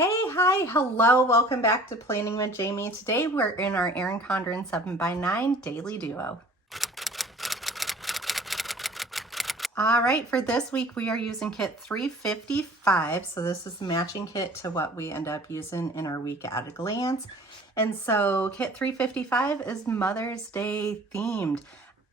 Hey, hi, hello, welcome back to Planning with Jamie. Today we're in our Erin Condren 7x9 Daily Duo. All right, for this week we are using kit 355. So this is the matching kit to what we end up using in our week at a glance. And so kit 355 is Mother's Day themed.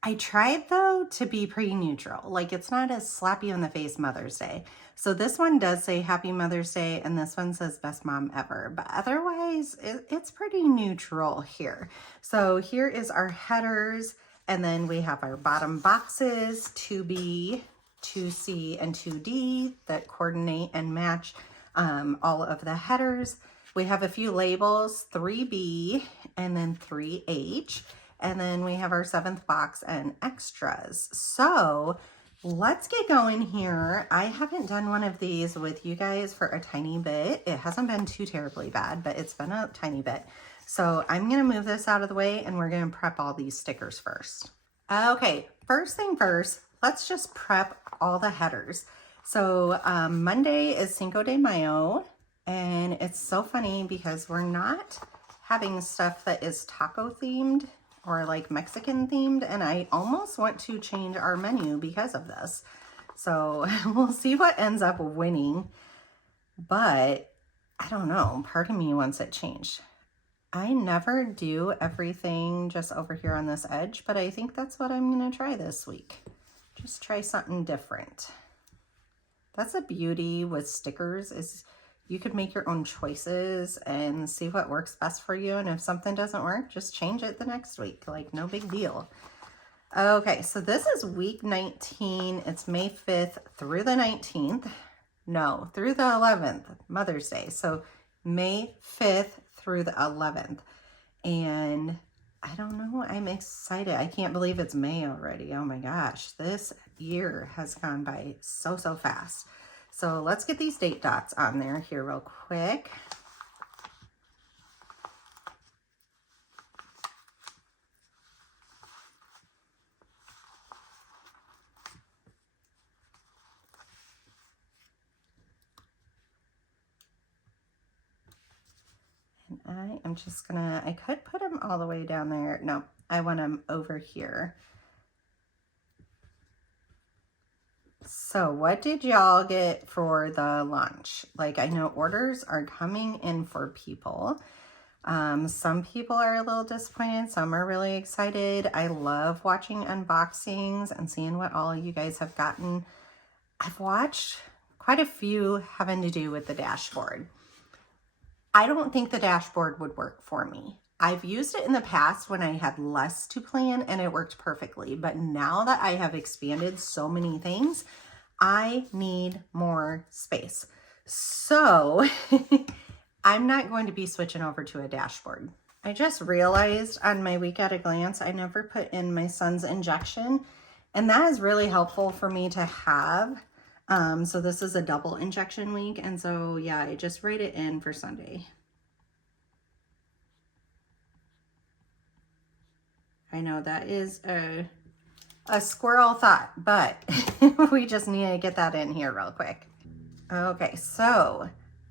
I tried though to be pretty neutral, like it's not as slap you in the face Mother's Day. So this one does say Happy Mother's Day and this one says Best Mom Ever, but otherwise it's pretty neutral here. So here is our headers, and then we have our bottom boxes, 2B, 2C, and 2D that coordinate and match all of the headers. We have a few labels, 3B and then 3H. And then we have our 7th box and extras. So let's get going here. I haven't done one of these with you guys for a tiny bit. It hasn't been too terribly bad, but it's been a tiny bit. So I'm gonna move this out of the way and we're gonna prep all these stickers first. Okay, first thing first, let's just prep all the headers. So Monday is Cinco de Mayo, and it's so funny because we're not having stuff that is taco themed or like Mexican themed, and I almost want to change our menu because of this. So we'll see what ends up winning, but I don't know, part of me wants it changed. I never do everything just over here on this edge, but I think that's what I'm gonna try this week. Just try something different. That's a beauty with stickers, is you could make your own choices and see what works best for you. And if something doesn't work, just change it the next week. Like, no big deal. Okay, so this is week 19. It's May 5th through the 19th. No, through the 11th, Mother's Day. So May 5th through the 11th. And I don't know, I'm excited. I can't believe it's May already. Oh my gosh, this year has gone by so fast. So let's get these date dots on there here real quick. And I am just gonna, I could put them all the way down there. No, I want them over here. So what did y'all get for the lunch? Like, I know orders are coming in for people. Some people are a little disappointed. Some are really excited. I love watching unboxings and seeing what all of you guys have gotten. I've watched quite a few having to do with the dashboard. I don't think the dashboard would work for me. I've used it in the past when I had less to plan and it worked perfectly. But now that I have expanded so many things, I need more space. So I'm not going to be switching over to a dashboard. I just realized on my week at a glance, I never put in my son's injection, and that is really helpful for me to have. So this is a double injection week. And so, yeah, I just write it in for Sunday. I know that is a squirrel thought, but we just need to get that in here real quick. Okay, so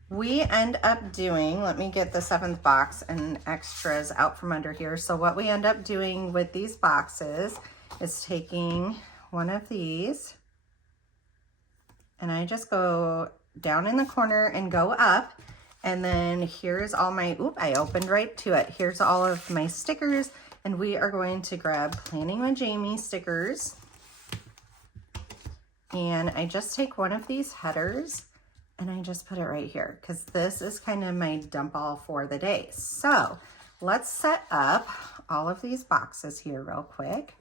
we end up doing, let me get the 7th box and extras out from under here. So what we end up doing with these boxes is taking one of these, and I just go down in the corner and go up. And then here's all my, I opened right to it. Here's all of my stickers. And we are going to grab Planning with Jamie stickers. And I just take one of these headers and I just put it right here because this is kind of my dump all for the day. So let's set up all of these boxes here real quick.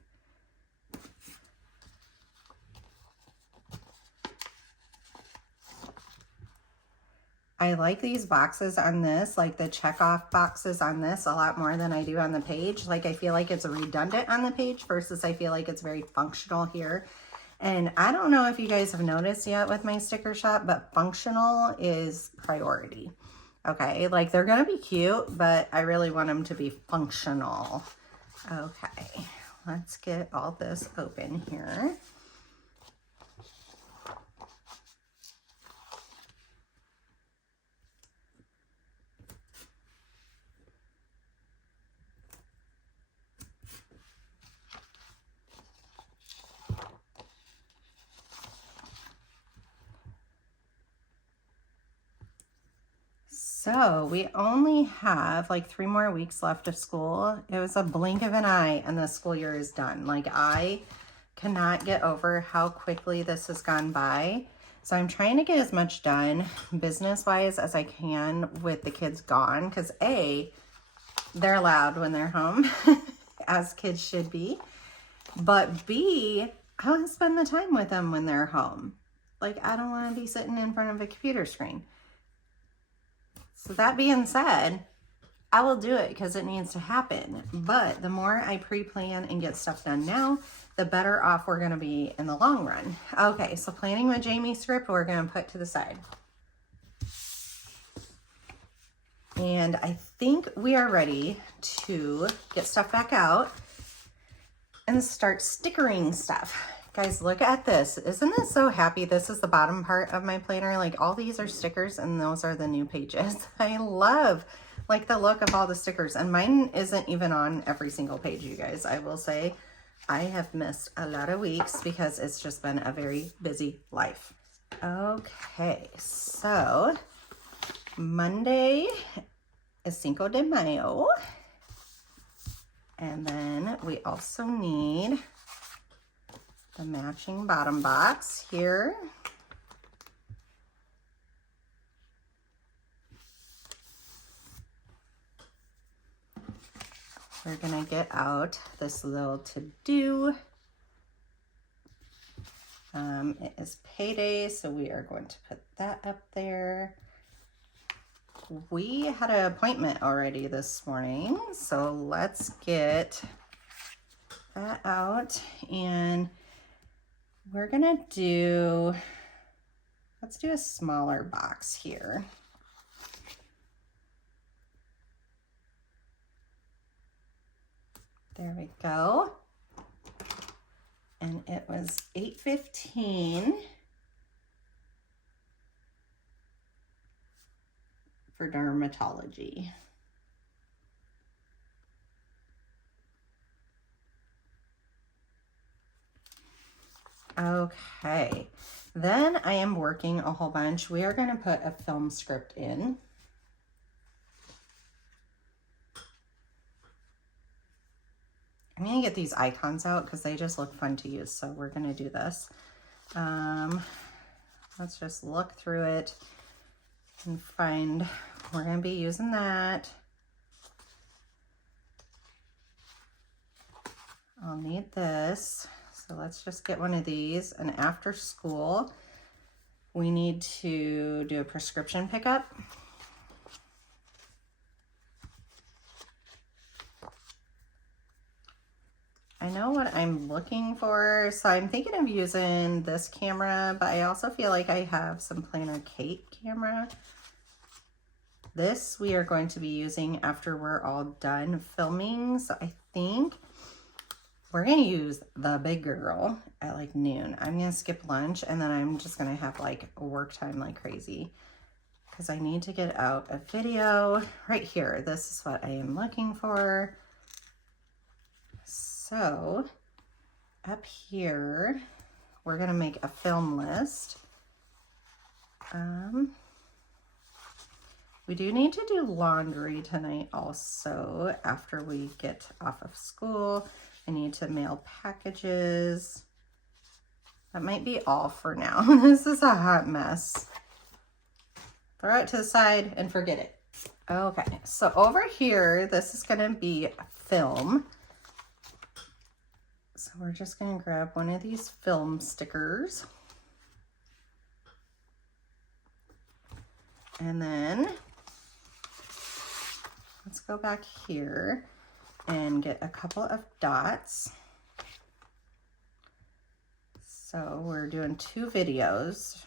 I like these boxes on this, like the check off boxes on this, a lot more than I do on the page. Like, I feel like it's redundant on the page versus I feel like it's very functional here. And I don't know if you guys have noticed yet with my sticker shop, but functional is priority. Okay, like they're gonna be cute, but I really want them to be functional. Okay, let's get all this open here. So we only have like 3 more weeks left of school. It was a blink of an eye and the school year is done. Like, I cannot get over how quickly this has gone by. So I'm trying to get as much done business-wise as I can with the kids gone, because A, they're loud when they're home, as kids should be. But B, I want to spend the time with them when they're home. Like, I don't want to be sitting in front of a computer screen. So that being said, I will do it because it needs to happen. But the more I pre-plan and get stuff done now, the better off we're going to be in the long run. Okay, so Planning with Jamie script we're going to put to the side. And I think we are ready to get stuff back out and start stickering stuff. Guys, look at this. Isn't this so happy? This is the bottom part of my planner. Like, all these are stickers and those are the new pages. I love like the look of all the stickers, and mine isn't even on every single page, you guys. I will say I have missed a lot of weeks because it's just been a very busy life. Okay, so Monday is Cinco de Mayo. And then we also need the matching bottom box here. We're gonna get out this little to-do. It is payday, so we are going to put that up there. We had an appointment already this morning, so let's get that out. And we're gonna do, let's do a smaller box here. There we go. And it was $8.15 for dermatology. Okay, then I am working a whole bunch. We are going to put a film script in. I'm going to get these icons out because they just look fun to use. So we're going to do this. Let's just look through it and find, we're going to be using that. I'll need this. So let's just get one of these. And after school, we need to do a prescription pickup. I know what I'm looking for, so I'm thinking of using this camera, but I also feel like I have some Planner Kate camera. This we are going to be using after we're all done filming, so I think we're going to use the big girl at like noon. I'm going to skip lunch, and then I'm just going to have like work time like crazy because I need to get out a video right here. This is what I am looking for. So up here, we're gonna make a film list. We do need to do laundry tonight also after we get off of school. I need to mail packages. That might be all for now. This is a hot mess. Throw it to the side and forget it. Okay, so over here, this is gonna be film. So we're just going to grab one of these film stickers. And then let's go back here and get a couple of dots. So we're doing 2 videos.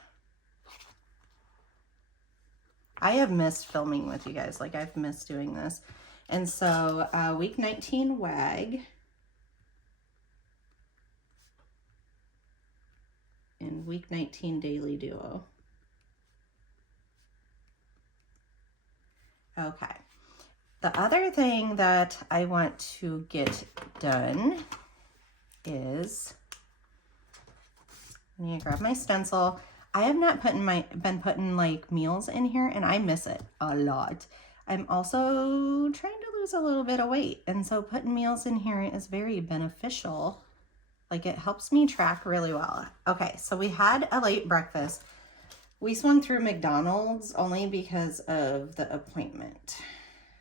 I have missed filming with you guys. Like, I've missed doing this. And so week 19 WAG. And week 19 Daily Duo. Okay. The other thing that I want to get done is, I need to grab my stencil. I have not been putting like meals in here, and I miss it a lot. I'm also trying to lose a little bit of weight, and so putting meals in here is very beneficial. Like, it helps me track really well. Okay, so we had a late breakfast. We swung through McDonald's only because of the appointment.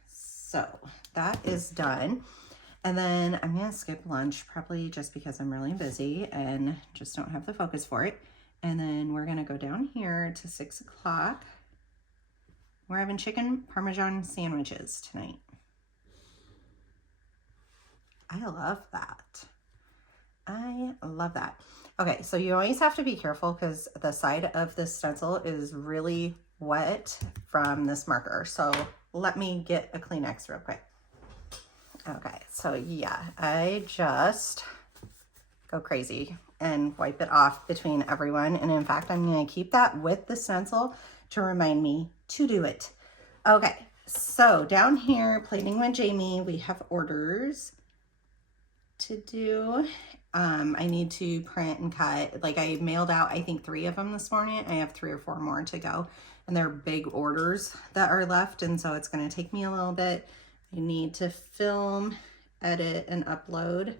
So that is done. And then I'm gonna skip lunch, probably just because I'm really busy and just don't have the focus for it. And then we're gonna go down here to 6 o'clock. We're having chicken Parmesan sandwiches tonight. I love that. I love that. Okay, so you always have to be careful because the side of this stencil is really wet from this marker. So let me get a Kleenex real quick. Okay, so yeah, I just go crazy and wipe it off between everyone. And in fact, I'm gonna keep that with the stencil to remind me to do it. Okay, so down here, Planning with Jamie, we have orders to do. I need to print and cut. Like, I mailed out, I think 3 of them this morning. I have 3 or 4 more to go, and they're big orders that are left. And so it's going to take me a little bit. I need to film, edit, and upload.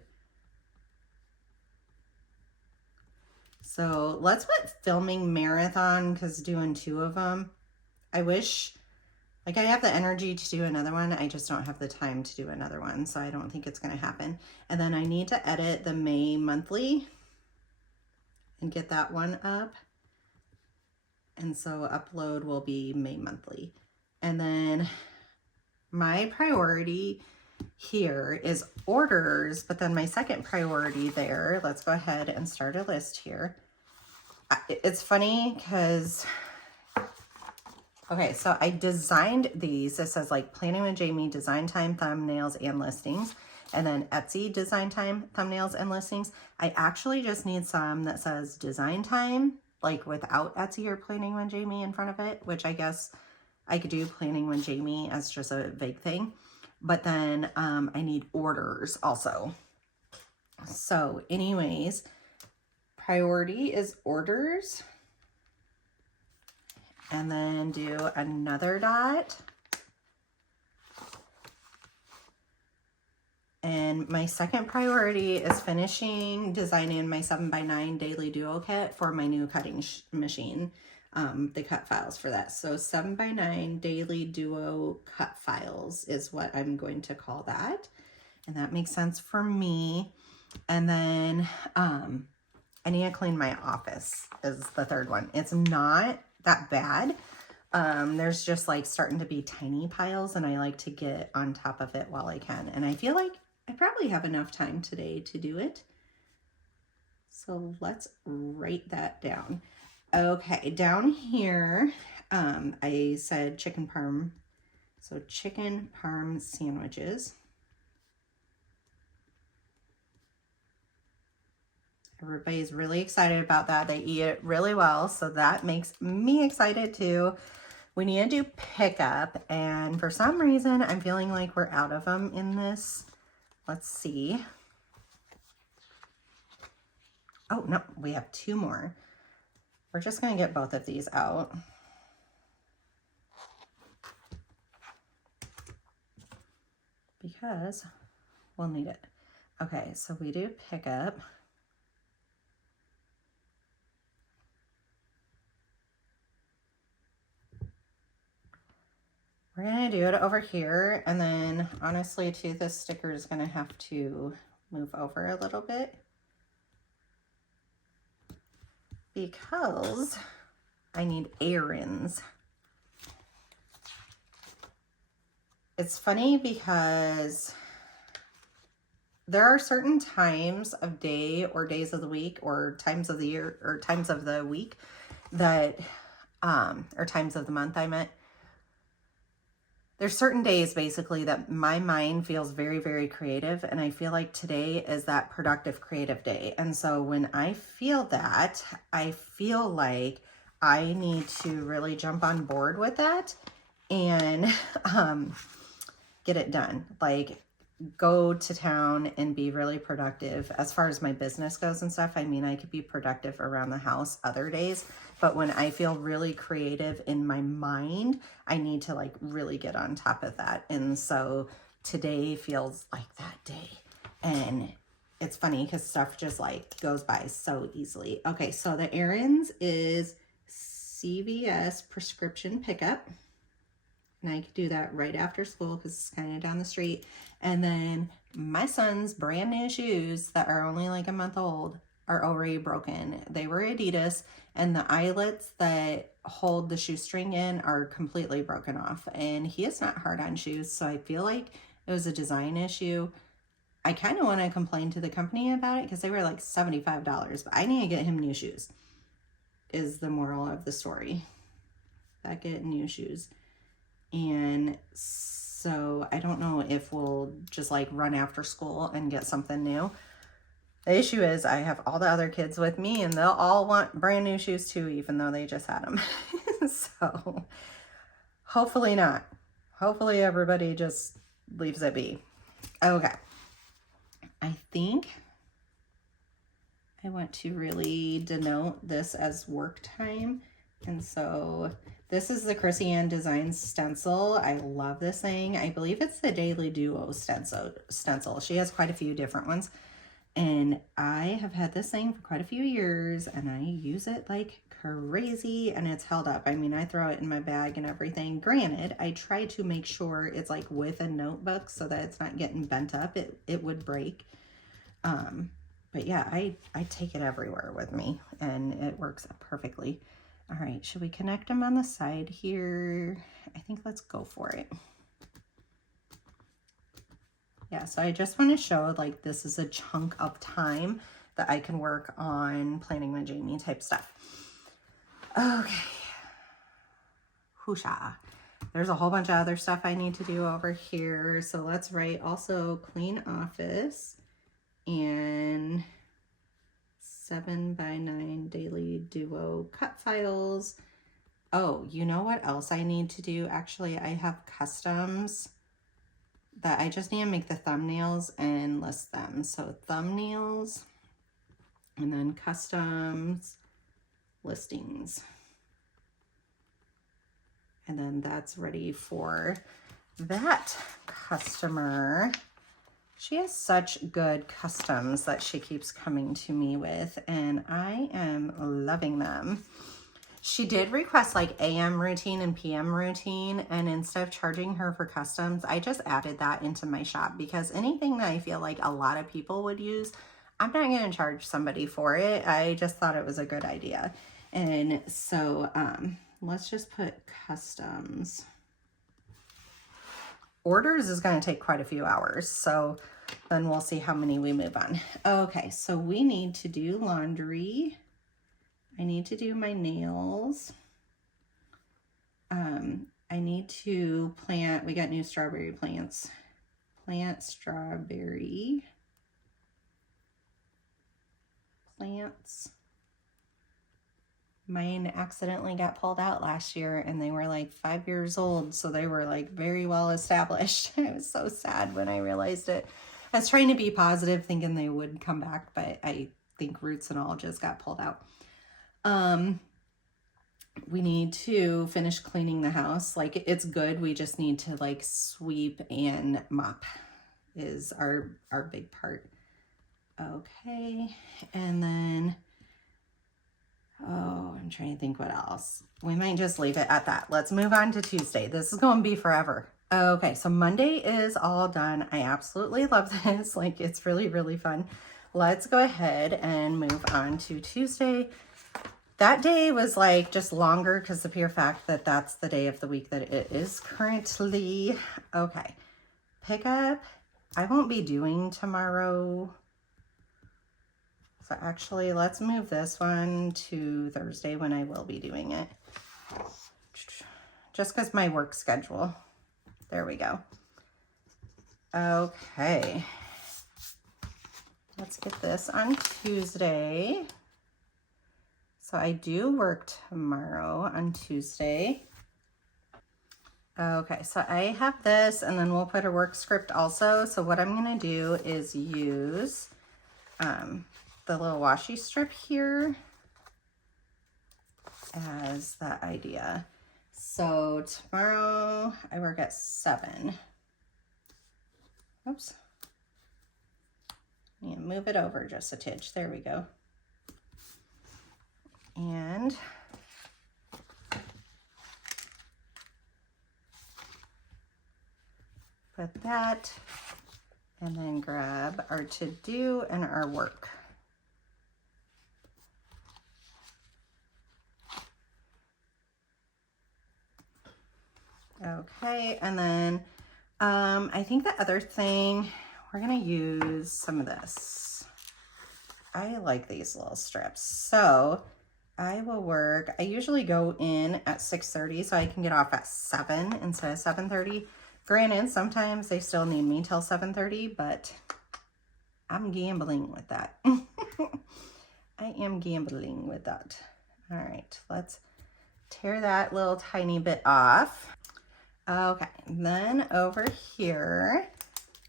So let's put filming marathon, because doing 2 of them, I wish, like, I have the energy to do another one. I just don't have the time to do another one. So I don't think it's going to happen. And then I need to edit the May monthly and get that one up. And so upload will be May monthly. And then my priority here is orders, but then my second priority there, let's go ahead and start a list here. It's funny because, okay, so I designed these. It says like Planning with Jamie, design time, thumbnails, and listings. And then Etsy, design time, thumbnails, and listings. I actually just need some that says design time, like without Etsy or Planning with Jamie in front of it, which I guess I could do Planning with Jamie as just a vague thing. But then I need orders also. So anyways, priority is orders. And then do another dot. And my second priority is finishing designing my 7x9 daily duo kit for my new cutting machine. The cut files for that. So 7x9 daily duo cut files is what I'm going to call that. And that makes sense for me. And then I need to clean my office is the third one. It's not that bad. There's just like starting to be tiny piles, and I like to get on top of it while I can. And I feel like I probably have enough time today to do it. So let's write that down. Okay, down here, I said chicken parm. So chicken parm sandwiches. Everybody's really excited about that. They eat it really well, so that makes me excited too. We need to do pickup, and for some reason, I'm feeling like we're out of them in this. Let's see. Oh, no, we have 2 more. We're just going to get both of these out. Because we'll need it. Okay, so we do pickup. We're going to do it over here, and then honestly too, this sticker is going to have to move over a little bit because I need errands. It's funny because there are certain times of day or days of the week or times of the year or times of the week that, or times of the month I meant. There's certain days basically that my mind feels very, very creative, and I feel like today is that productive creative day. And so when I feel that, I feel like I need to really jump on board with that and get it done. Like, go to town and be really productive as far as my business goes and stuff. I mean, I could be productive around the house other days, but when I feel really creative in my mind, I need to like really get on top of that. And so today feels like that day. And it's funny because stuff just like goes by so easily. Okay, so the errands is CVS prescription pickup. And I could do that right after school because it's kind of down the street. And then my son's brand new shoes that are only like a month old are already broken. They were Adidas, and the eyelets that hold the shoestring in are completely broken off. And he is not hard on shoes, so I feel like it was a design issue. I kind of want to complain to the company about it because they were like $75, but I need to get him new shoes, is the moral of the story. Get new shoes. And so I don't know if we'll just like run after school and get something new. The issue is I have all the other kids with me and they'll all want brand new shoes too, even though they just had them. So hopefully not. Hopefully everybody just leaves it be. Okay. I think I want to really denote this as work time. And so this is the Chrissy Ann Designs stencil. I love this thing. I believe it's the Daily Duo stencil. She has quite a few different ones. And I have had this thing for quite a few years and I use it like crazy and it's held up. I mean, I throw it in my bag and everything. Granted, I try to make sure it's like with a notebook so that it's not getting bent up. It would break. But yeah, I take it everywhere with me and it works perfectly. All right, should we connect them on the side here? I think let's go for it. Yeah, so I just want to show like this is a chunk of time that I can work on planning with Jamie type stuff. Okay. Whoosha. There's a whole bunch of other stuff I need to do over here. So let's write also clean office and 7x9 Daily Duo cut files. Oh, you know what else I need to do? Actually, I have customs that I just need to make the thumbnails and list them. So thumbnails and then customs listings. And then that's ready for that customer. She has such good customs that she keeps coming to me with, and I am loving them. She did request like AM routine and PM routine, and instead of charging her for customs, I just added that into my shop because anything that I feel like a lot of people would use, I'm not going to charge somebody for it. I just thought it was a good idea. And so let's just put customs. Orders is going to take quite a few hours, so then we'll see how many we move on. Okay, so we need to do laundry. I need to do my nails. I need to plant, we got new strawberry plants. Plant strawberry plants. Mine accidentally got pulled out last year and they were like 5 years old. So they were like very well established. I was so sad when I realized it. I was trying to be positive thinking they would come back, but I think roots and all just got pulled out. We need to finish cleaning the house. Like it's good. We just need to like sweep and mop is our big part. Okay. And then, oh, I'm trying to think what else. We might just leave it at that. Let's move on to Tuesday. This is going to be forever. Okay. So Monday is all done. I absolutely love this. Like it's really, really fun. Let's go ahead and move on to Tuesday. That day was like just longer because the pure fact that that's the day of the week that it is currently. Okay. Pickup. I won't be doing tomorrow. So actually, let's move this one to Thursday when I will be doing it. Just because my work schedule. There we go. Okay. Let's get this on Tuesday. So I do work tomorrow on Tuesday. Okay, so I have this, and then we'll put a work script also. So what I'm gonna do is use the little washi strip here as that idea. So tomorrow I work at 7. Oops. Yeah, move it over just a titch. There we go. And put that, and then grab our to-do and our work. Okay, and then I think the other thing, we're gonna use some of this. I like these little strips. So I will work, I usually go in at 6:30 so I can get off at 7 instead of 7:30. Granted, sometimes they still need me till 7:30, but I'm gambling with that. I am gambling with that. All right, let's tear that little tiny bit off. Okay, then over here,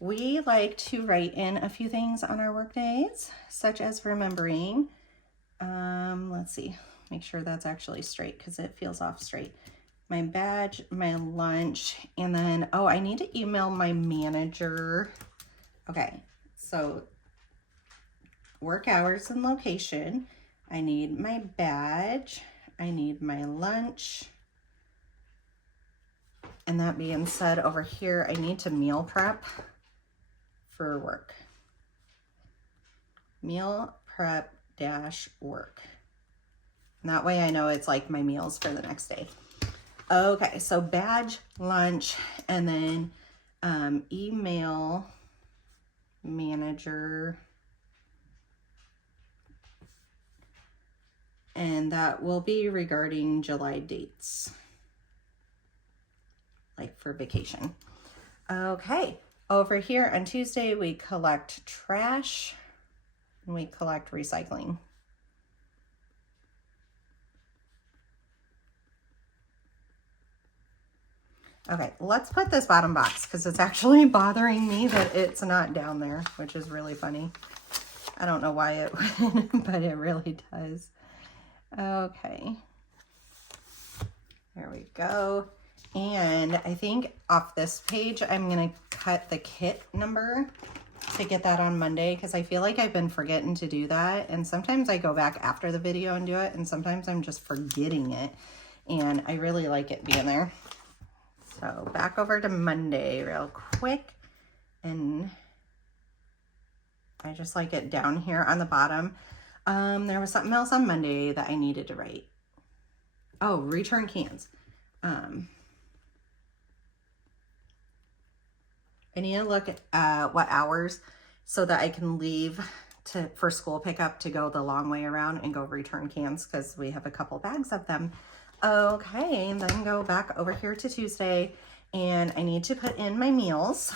we like to write in a few things on our work days, such as remembering, let's see, make sure that's actually straight because it feels off straight. My badge, my lunch, and then, oh, I need to email my manager. Okay, so work hours and location. I need my badge. I need my lunch. And that being said, over here, I need to meal prep for work. Meal prep dash work. And that way I know it's like my meals for the next day. Okay, so badge, lunch, and then email manager. And that will be regarding July dates, like for vacation. Okay, over here on Tuesday, we collect trash and we collect recycling. Okay, let's put this bottom box because it's actually bothering me that it's not down there, which is really funny. I don't know why it would, but it really does. Okay, there we go. And I think off this page, I'm gonna cut the kit number to get that on Monday because I feel like I've been forgetting to do that. And sometimes I go back after the video and do it, and sometimes I'm just forgetting it. And I really like it being there. So back over to Monday real quick. And I just like it down here on the bottom. There was something else on Monday that I needed to write. Oh, return cans. I need to look at what hours so that I can leave for school pickup to go the long way around and go return cans because we have a couple bags of them. Okay, and then go back over here to Tuesday, and I need to put in my meals.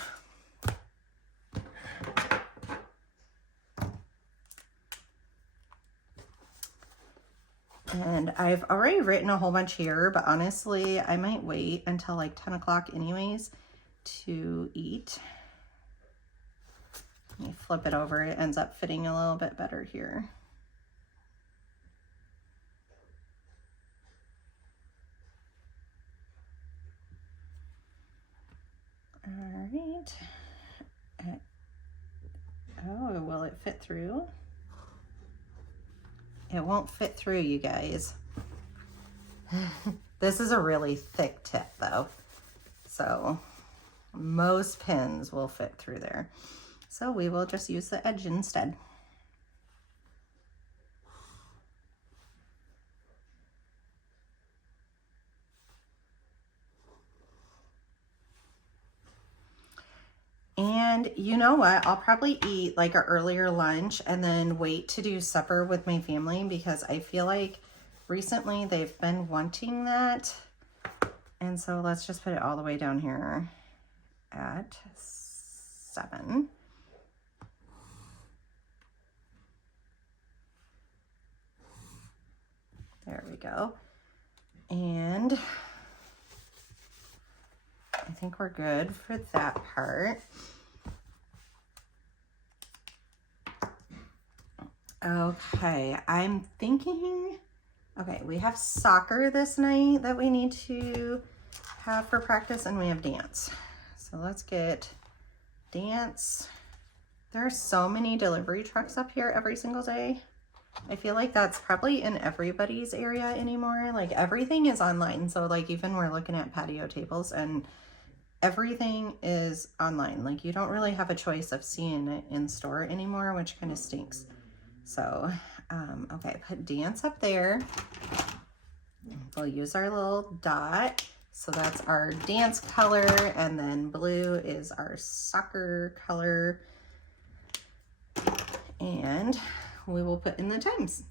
And I've already written a whole bunch here, but honestly, I might wait until like 10 o'clock anyways to eat. Let me flip it over. It ends up fitting a little bit better here. All right. Oh, will it fit through? It won't fit through, you guys. This is a really thick tip though, so most pins will fit through there. So we will just use the edge instead. And you know what? I'll probably eat like an earlier lunch and then wait to do supper with my family because I feel like recently they've been wanting that. And so let's just put it all the way down here at 7. There we go. And I think we're good for that part. Okay, I'm thinking, okay, we have soccer this night that we need to have for practice, and we have dance. So let's get dance. There are so many delivery trucks up here every single day. I feel like that's probably in everybody's area anymore. Like everything is online. So like even we're looking at patio tables and everything is online. Like you don't really have a choice of seeing it in store anymore, which kind of stinks. So, okay, put dance up there. We'll use our little dot. So that's our dance color, and then blue is our soccer color. And we will put in the times.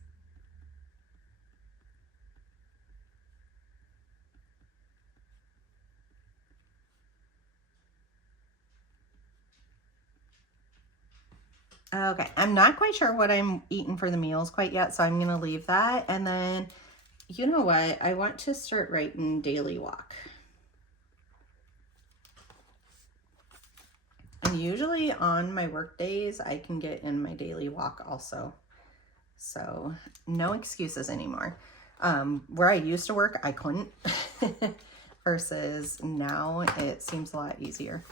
Okay, I'm not quite sure what I'm eating for the meals quite yet, so I'm gonna leave that. And then, you know what? I want to start writing daily walk. And usually on my work days, I can get in my daily walk also. So no excuses anymore. Where I used to work, I couldn't. Versus now it seems a lot easier.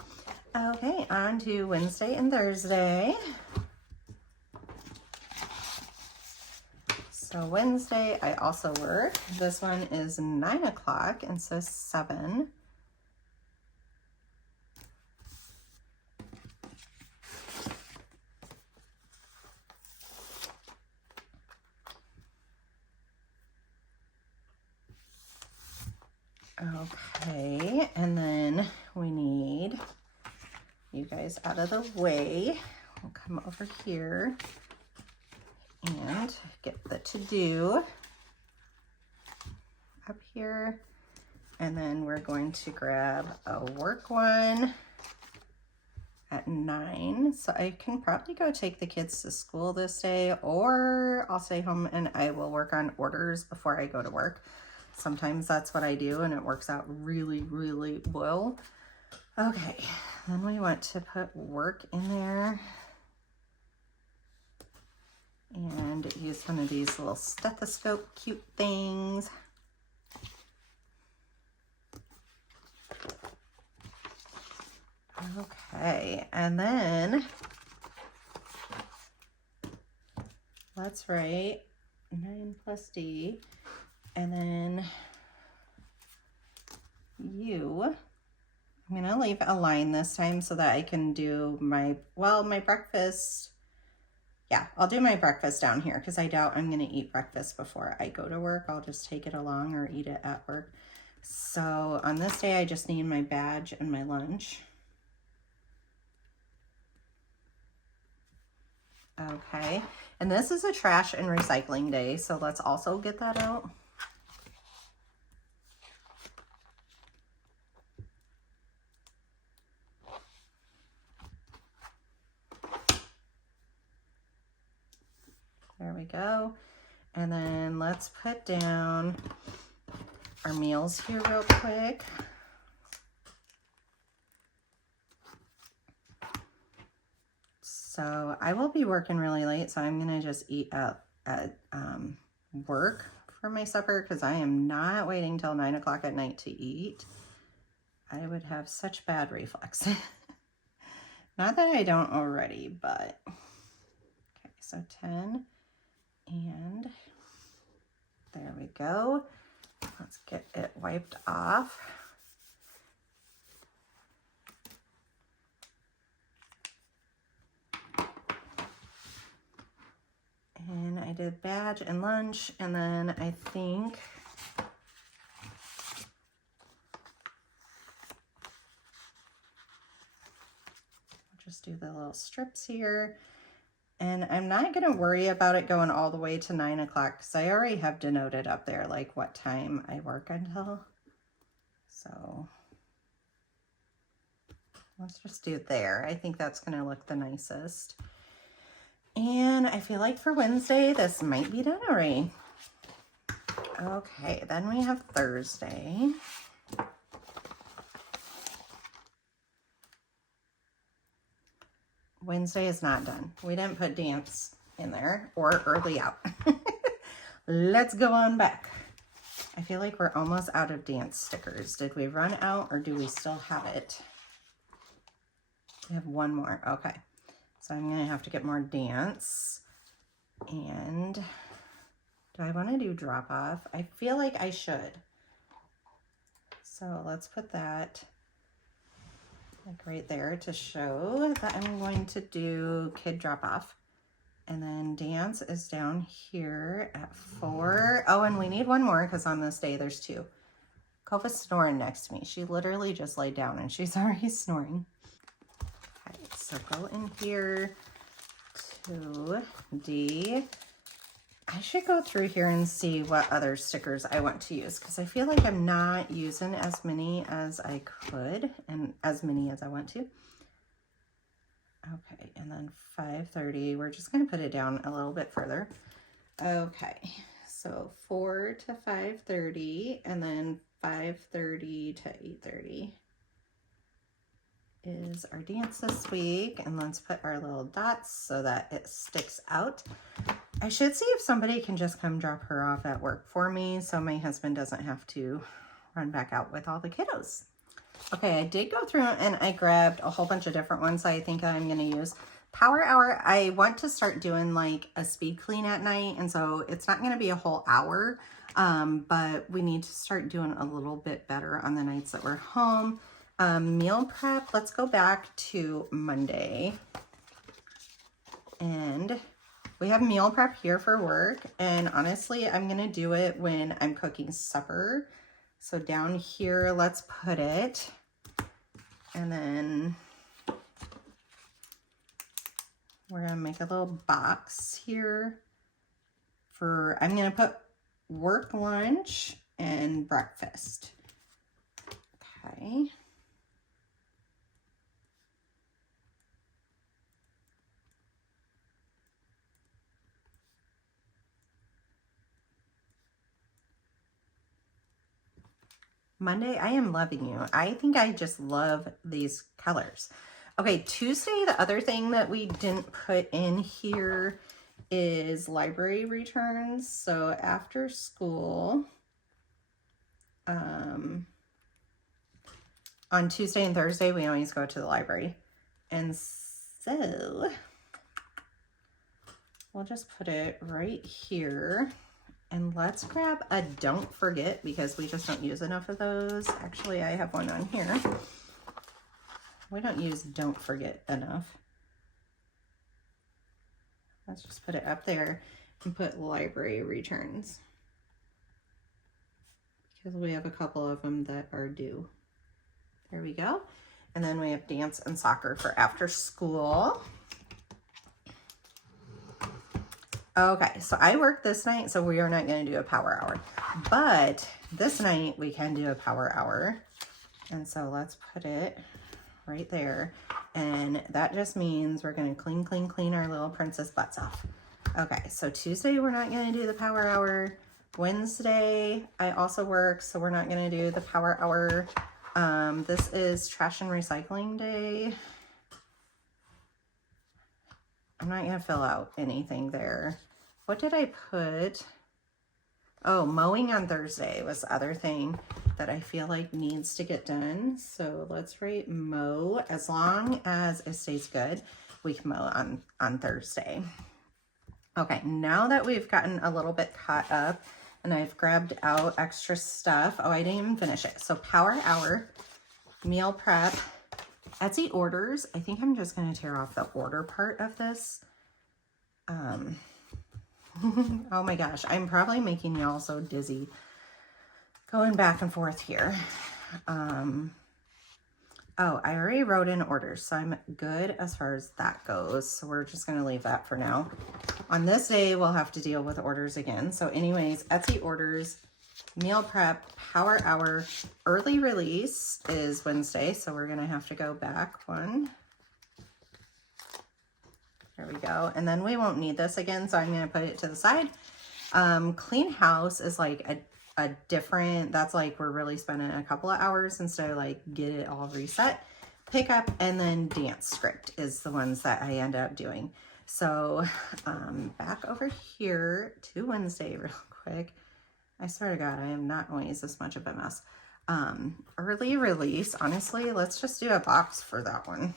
Okay, on to Wednesday and Thursday. So Wednesday, I also work. This one is 9 o'clock, and so 7. Okay, and then we need you guys out of the way. We'll come over here and get the to-do up here. And then we're going to grab a work one at 9. So I can probably go take the kids to school this day, or I'll stay home and I will work on orders before I go to work. Sometimes that's what I do and it works out really, really well. Okay, then we want to put work in there and use one of these little stethoscope cute things. Okay, and then let's write 9 plus D, and then you, I'm gonna leave a line this time so that I can do my breakfast. Yeah, I'll do my breakfast down here because I doubt I'm gonna eat breakfast before I go to work. I'll just take it along or eat it at work. So on this day, I just need my badge and my lunch. Okay, and this is a trash and recycling day, so let's also get that out. There we go. And then let's put down our meals here real quick. So I will be working really late, so I'm gonna just eat at work for my supper because I am not waiting till 9 o'clock at night to eat. I would have such bad reflux. Not that I don't already, but okay, so 10. And there we go. Let's get it wiped off. And I did badge and lunch, and then I think I'll just do the little strips here. And I'm not going to worry about it going all the way to 9 o'clock because I already have denoted up there like what time I work until. So let's just do it there. I think that's going to look the nicest. And I feel like for Wednesday, this might be done already. Okay, then we have Thursday. Wednesday is not done. We didn't put dance in there or early out. Let's go on back. I feel like we're almost out of dance stickers. Did we run out or do we still have it? We have one more. Okay. So I'm going to have to get more dance. And do I want to do drop off? I feel like I should. So let's put that like right there to show that I'm going to do kid drop off. And then dance is down here at 4. Oh, and we need one more because on this day there's 2. Kova's snoring next to me. She literally just laid down and she's already snoring. Okay, so go in here to D. I should go through here and see what other stickers I want to use because I feel like I'm not using as many as I could and as many as I want to. Okay, and then 5:30, we're just going to put it down a little bit further. Okay, so 4 to 5:30, and then 5:30 to 8:30 is our dance this week. And let's put our little dots so that it sticks out. I should see if somebody can just come drop her off at work for me so my husband doesn't have to run back out with all the kiddos. Okay, I did go through and I grabbed a whole bunch of different ones I think I'm going to use. Power Hour, I want to start doing like a speed clean at night, and so it's not going to be a whole hour, but we need to start doing a little bit better on the nights that we're home. Meal prep, let's go back to Monday. And we have meal prep here for work, and honestly, I'm going to do it when I'm cooking supper. So down here, let's put it, and then we're going to make a little box here for, I'm going to put work lunch and breakfast. Okay. Monday, I am loving you. I think I just love these colors. Okay, Tuesday, the other thing that we didn't put in here is library returns. So after school, on Tuesday and Thursday, we always go to the library. And so we'll just put it right here. And let's grab a don't forget because we just don't use enough of those. Actually, I have one on here. We don't use don't forget enough. Let's just put it up there and put library returns because we have a couple of them that are due. There we go. And then we have dance and soccer for after school. Okay, so I work this night, so we are not going to do a power hour. But this night we can do a power hour. And so let's put it right there. And that just means we're going to clean our little princess butts off. Okay, so Tuesday we're not going to do the power hour. Wednesday I also work, so we're not going to do the power hour. This is trash and recycling day. I'm not going to fill out anything there. What did I put? Oh, mowing on Thursday was the other thing that I feel like needs to get done. So let's write mow. As long as it stays good, we can mow on Thursday. Okay, now that we've gotten a little bit caught up and I've grabbed out extra stuff. Oh, I didn't even finish it. So power hour, meal prep, Etsy orders. I think I'm just going to tear off the order part of this. Oh my gosh, I'm probably making y'all so dizzy going back and forth here. Oh, I already wrote in orders, so I'm good as far as that goes. So we're just going to leave that for now. On this day, we'll have to deal with orders again. So anyways, Etsy orders, meal prep, power hour, early release is Wednesday. So we're going to have to go back one. There we go. And then we won't need this again, so I'm going to put it to the side. Clean house is like a different, that's like we're really spending a couple of hours instead of like get it all reset. pickup and then dance script is the ones that I end up doing. So back over here to Wednesday real quick. I swear to God, I am not always this much of a mess. Early release, honestly, let's just do a box for that one.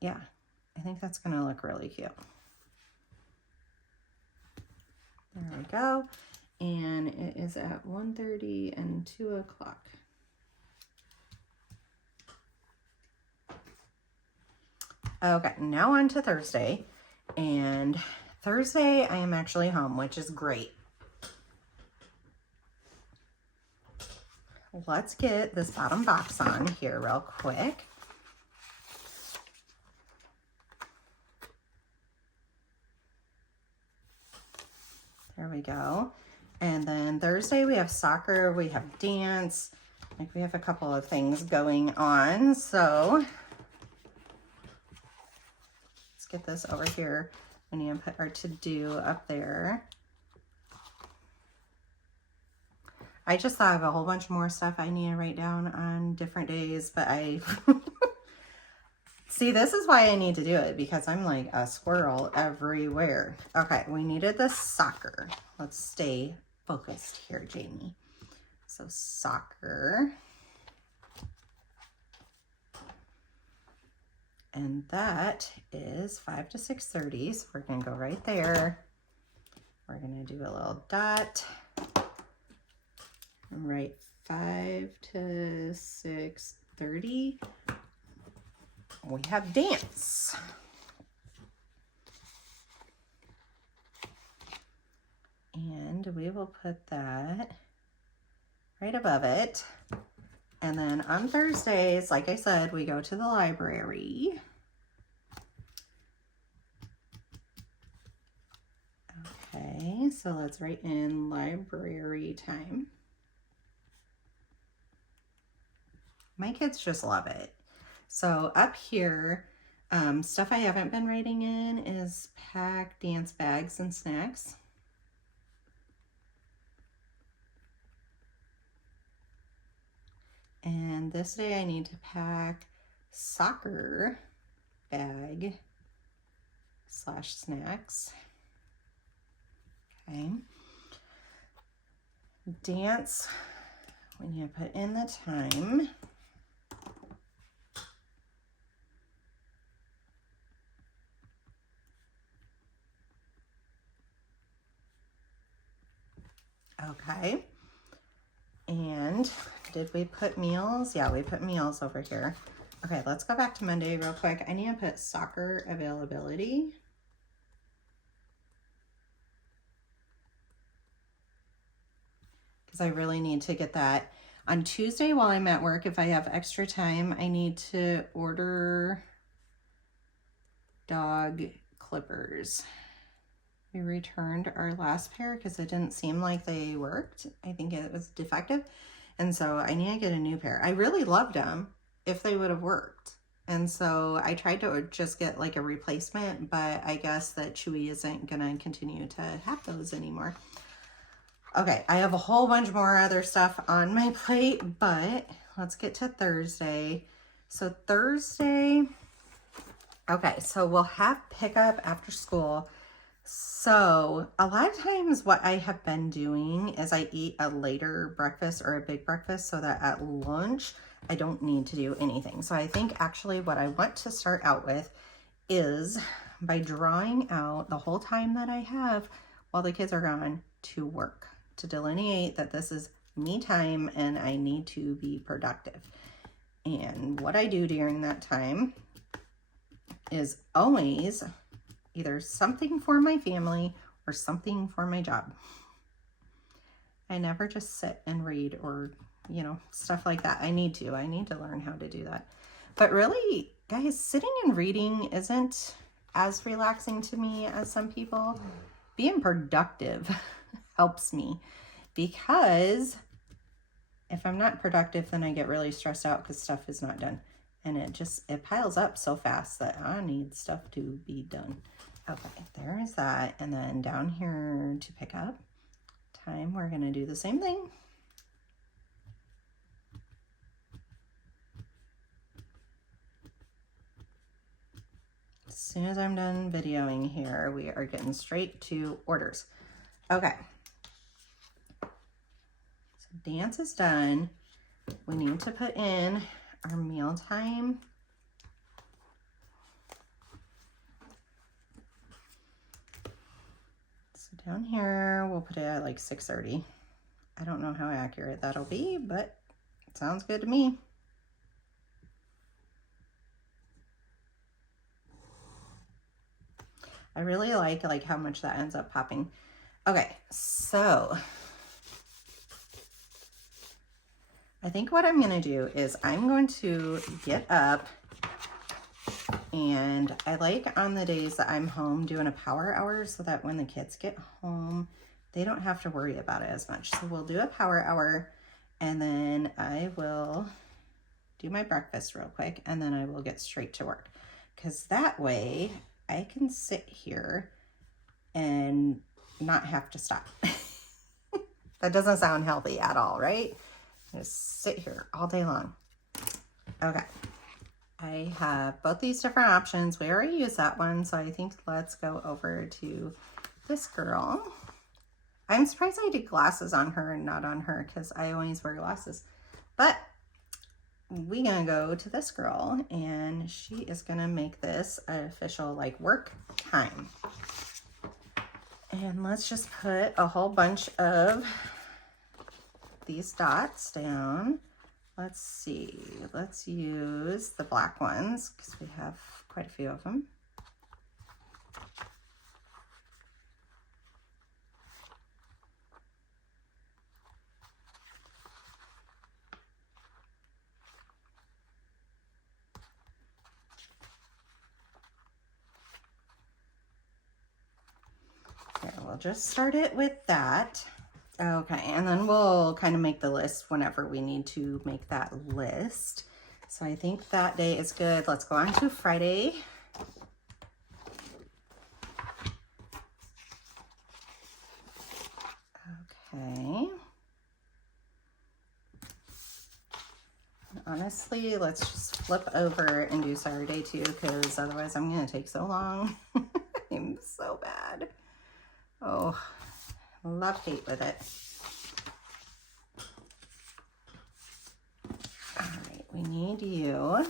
Yeah, I think that's gonna look really cute. There we go. And it is at 1:30 and 2 o'clock. Okay, now on to Thursday. And Thursday I am actually home, which is great. Let's get this bottom box on here real quick. There we go. And then Thursday we have soccer, we have dance, like we have a couple of things going on. So let's get this over here. We need to put our to-do up there. I just thought of a whole bunch more stuff I need to write down on different days, but I see, this is why I need to do it, because I'm like a squirrel everywhere. Okay, we needed the soccer. Let's stay focused here, Jamie. So soccer. And that is 5 to 6:30. So we're gonna go right there. We're gonna do a little dot. Right, 5 to 6:30. We have dance. And we will put that right above it. And then on Thursdays, like I said, we go to the library. Okay, so let's write in library time. My kids just love it. So up here, stuff I haven't been writing in is pack dance bags and snacks. And this day I need to pack soccer bag / snacks. Okay. Dance, we need to put in the time. Okay. And did we put meals? Yeah, we put meals over here. Okay, let's go back to Monday real quick. I need to put soccer availability. Because I really need to get that. On Tuesday while I'm at work, if I have extra time, I need to order dog clippers. We returned our last pair because it didn't seem like they worked. I think it was defective. And so I need to get a new pair. I really loved them if they would have worked. And so I tried to just get like a replacement, but I guess that Chewy isn't gonna continue to have those anymore. Okay, I have a whole bunch more other stuff on my plate, but let's get to Thursday. So Thursday, okay, so we'll have pickup after school. So a lot of times what I have been doing is I eat a later breakfast or a big breakfast so that at lunch I don't need to do anything. So I think actually what I want to start out with is by drawing out the whole time that I have while the kids are gone to work, to delineate that this is me time and I need to be productive. And what I do during that time is always either something for my family or something for my job. I never just sit and read or, you know, stuff like that. I need to learn how to do that. But really, guys, sitting and reading isn't as relaxing to me as some people. Being productive helps me, because if I'm not productive, then I get really stressed out because stuff is not done. And it piles up so fast that I need stuff to be done. Okay, there is that. And then down here to pick up time, we're gonna do the same thing. soon as I'm done videoing here, we are getting straight to orders. Okay. So dance is done. We need to put in our meal time. So down here, we'll put it at like 6:30. I don't know how accurate that'll be, but it sounds good to me. I really like how much that ends up popping. Okay, so I think what I'm gonna do is I'm going to get up, and I like on the days that I'm home doing a power hour so that when the kids get home, they don't have to worry about it as much. So we'll do a power hour, and then I will do my breakfast real quick, and then I will get straight to work. Because that way I can sit here and not have to stop. That doesn't sound healthy at all, right? Just sit here all day long. Okay. I have both these different options. We already used that one, so I think let's go over to this girl. I'm surprised I did glasses on her and not on her because I always wear glasses. But we're gonna go to this girl, and she is gonna make this an official like work time. And let's just put a whole bunch of these dots down. Let's see, let's use the black ones because we have quite a few of them. Okay, we'll just start it with that. Okay, and then we'll kind of make the list whenever we need to make that list. So I think that day is good. Let's go on to Friday. Okay. Honestly, let's just flip over and do Saturday too, because otherwise I'm going to take so long. I'm so bad. Oh, love-hate with it. All right, we need you.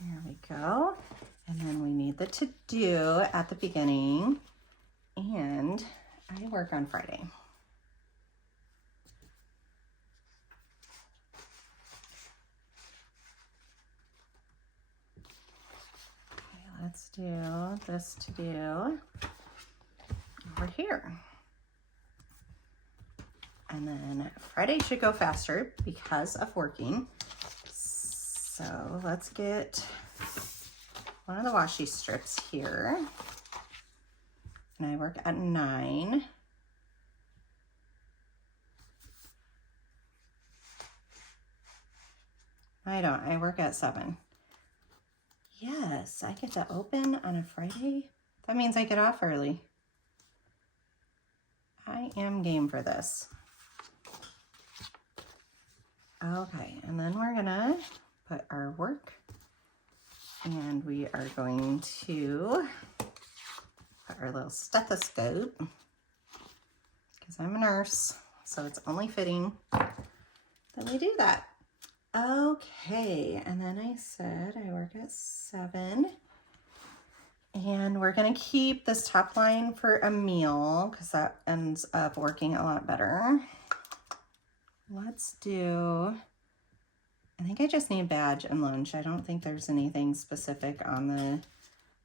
There we go. And then we need the to-do at the beginning. And I work on Friday. Okay, let's do this to-do over here. And then Friday should go faster because of working. So let's get one of the washi strips here. And I work at 9. I don't, I work at 7. Yes, I get to open on a Friday. That means I get off early. I am game for this. Okay, and then we're gonna put our work, and we are going to put our little stethoscope, because I'm a nurse, so it's only fitting that we do that. Okay, and then I said I work at 7, and we're gonna keep this top line for a meal because that ends up working a lot better. Let's do, I think I just need badge and lunch. I don't think there's anything specific on the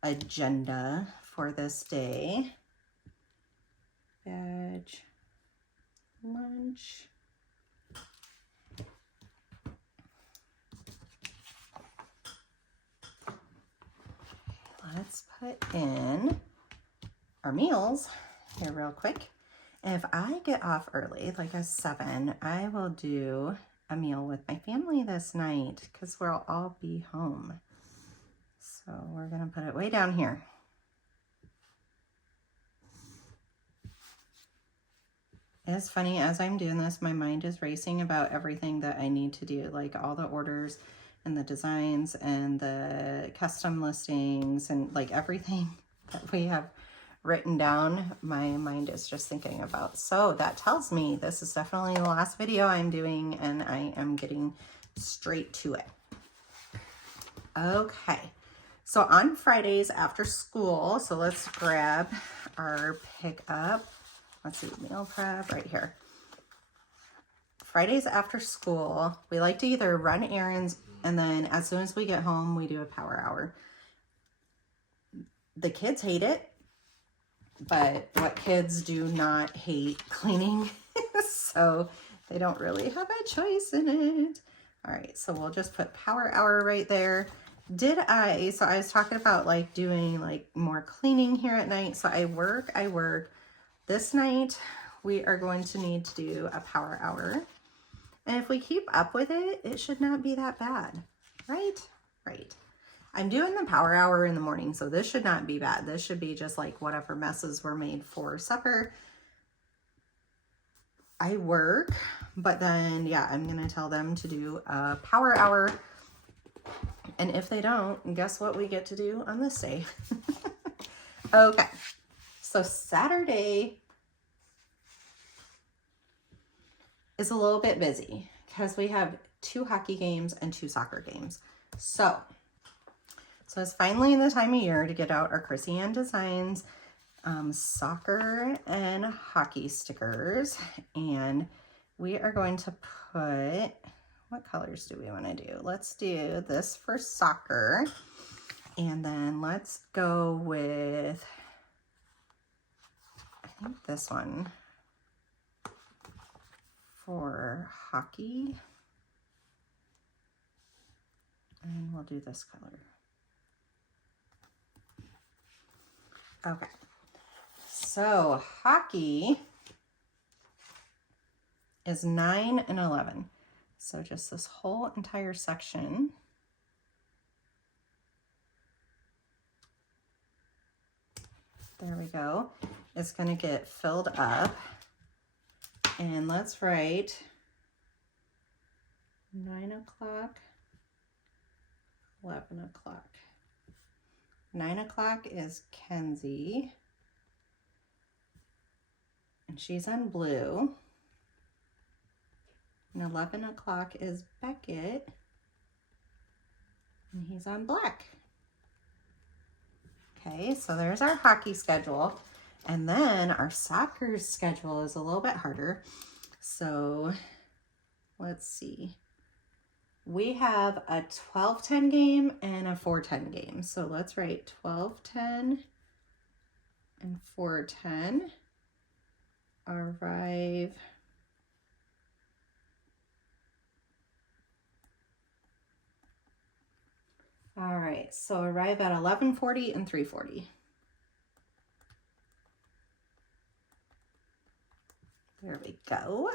agenda for this day. Badge, lunch. Let's put in our meals here real quick. And if I get off early, like at 7, I will do a meal with my family this night because we'll all be home. So we're gonna put it way down here. It's funny, as I'm doing this, my mind is racing about everything that I need to do, like all the orders and the designs and the custom listings and like everything that we have written down. My mind is just thinking about. So that tells me this is definitely the last video I'm doing, and I am getting straight to it. Okay, so on Fridays after school, so let's grab our pickup. Let's see, meal prep right here. Fridays after school, we like to either run errands, and then as soon as we get home, we do a power hour. The kids hate it, but what kids do not hate? Cleaning. So they don't really have a choice in it. All right, so we'll just put power hour right there. So I was talking about like doing like more cleaning here at night. So I work. This night, we are going to need to do a power hour. And if we keep up with it, it should not be that bad, right? Right. I'm doing the power hour in the morning, so this should not be bad. This should be just like whatever messes were made for supper. I work, but then, yeah, I'm going to tell them to do a power hour. And if they don't, guess what we get to do on this day? Okay. So Saturday is a little bit busy because we have 2 hockey games and 2 soccer games. So it's finally the time of year to get out our Chrissy Ann Designs soccer and hockey stickers. And we are going to put, what colors do we want to do? Let's do this for soccer. And then let's go with, I think this one for hockey. And we'll do this color. Okay. So hockey is 9 and 11. So just this whole entire section. There we go. It's going to get filled up. And let's write 9 o'clock, 11 o'clock. 9 o'clock is Kenzie. And she's on blue. And 11 o'clock is Beckett. And he's on black. Okay, so there's our hockey schedule. And then our soccer schedule is a little bit harder. So let's see. We have a 12:10 game and a 4:10 game. So let's write 12:10 and 4:10. Arrive all right, so arrive at 11:40 and 3:40. There we go.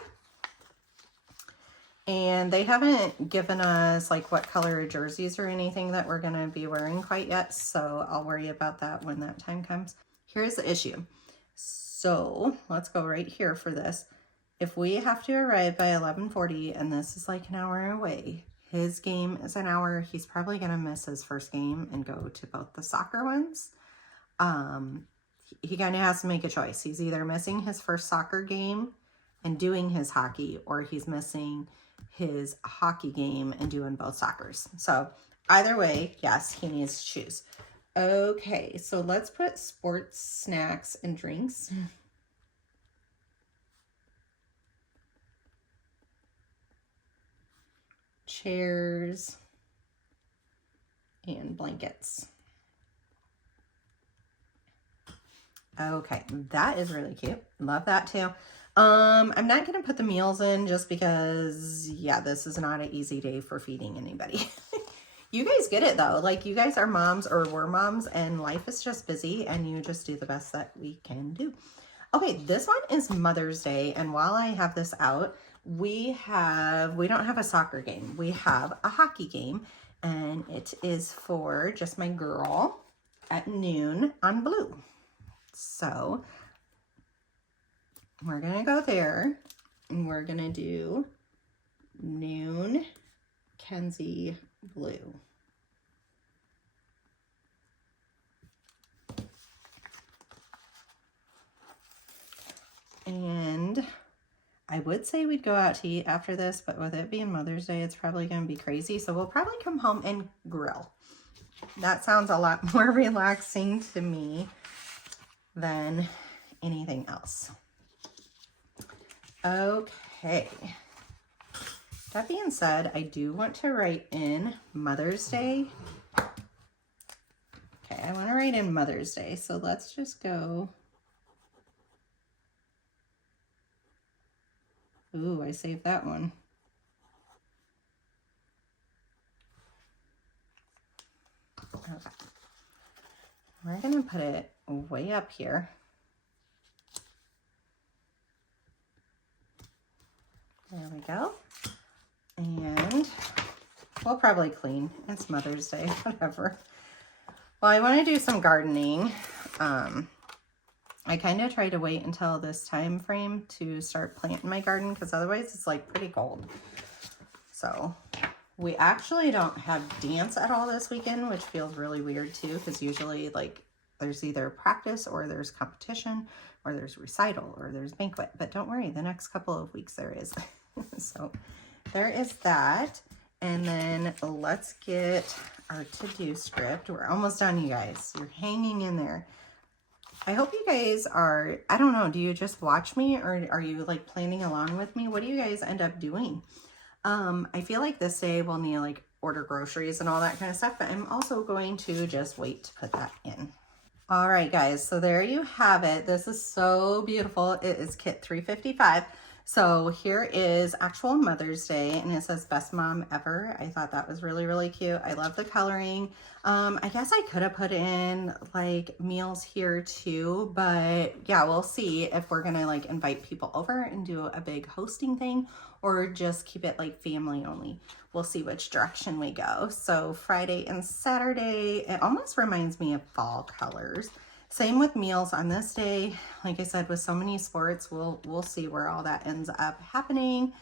And they haven't given us like what color jerseys or anything that we're going to be wearing quite yet, so I'll worry about that when that time comes. Here's the issue. So let's go right here for this. If we have to arrive by 11:40 and this is like an hour away, his game is an hour, he's probably going to miss his first game and go to both the soccer ones. He kind of has to make a choice. He's either missing his first soccer game and doing his hockey, or he's missing his hockey game and doing both soccers. So either way, yes, he needs to choose. Okay, so let's put sports, snacks, and drinks. Chairs and blankets. Okay, that is really cute. Love that too. I'm not going to put the meals in just because, yeah, this is not an easy day for feeding anybody. You guys get it though. Like, you guys are moms or were moms and life is just busy and you just do the best that we can do. Okay, this one is Mother's Day, and while I have this out, we don't have a soccer game. We have a hockey game, and it is for just my girl at noon on Blue. So we're gonna go there, and we're gonna do noon Kenzie Blue. And I would say we'd go out to eat after this, but with it being Mother's Day, it's probably going to be crazy. So we'll probably come home and grill. That sounds a lot more relaxing to me than anything else. Okay. That being said, I do want to write in Mother's Day. Okay, I want to write in Mother's Day. So let's just go. Ooh, I saved that one. Okay. We're going to put it way up here. There we go. And we'll probably clean. It's Mother's Day, whatever. Well, I want to do some gardening. I kind of try to wait until this time frame to start planting my garden because otherwise it's like pretty cold. So we actually don't have dance at all this weekend, which feels really weird too, because usually like there's either practice or there's competition or there's recital or there's banquet. But don't worry, the next couple of weeks there is. So there is that. And then let's get our to-do script. We're almost done, you guys. You're hanging in there. I hope you guys are, I don't know, do you just watch me or are you like planning along with me? What do you guys end up doing? I feel like this day we'll need like order groceries and all that kind of stuff, but I'm also going to just wait to put that in. All right, guys, so there you have it. This is so beautiful. It is kit 355. So here is actual Mother's Day, and it says best mom ever. I thought that was really, really cute. I love the coloring. I guess I could have put in like meals here too, but yeah, we'll see if we're gonna like invite people over and do a big hosting thing or just keep it like family only. We'll see which direction we go. So Friday and Saturday, it almost reminds me of fall colors. Same with meals on this day. Like I said, with so many sports, we'll see where all that ends up happening.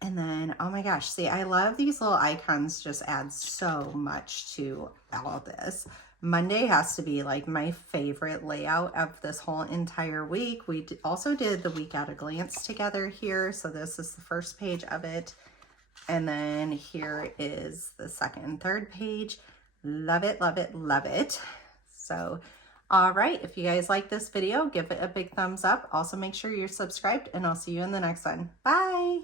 And then, oh my gosh, see, I love these little icons, just add so much to all of this. Monday has to be like my favorite layout of this whole entire week. We also did the week at a glance together here. So this is the first page of it. And then here is the second and third page. Love it, love it, love it. So, all right, if you guys like this video, give it a big thumbs up. Also, make sure you're subscribed, and I'll see you in the next one. Bye.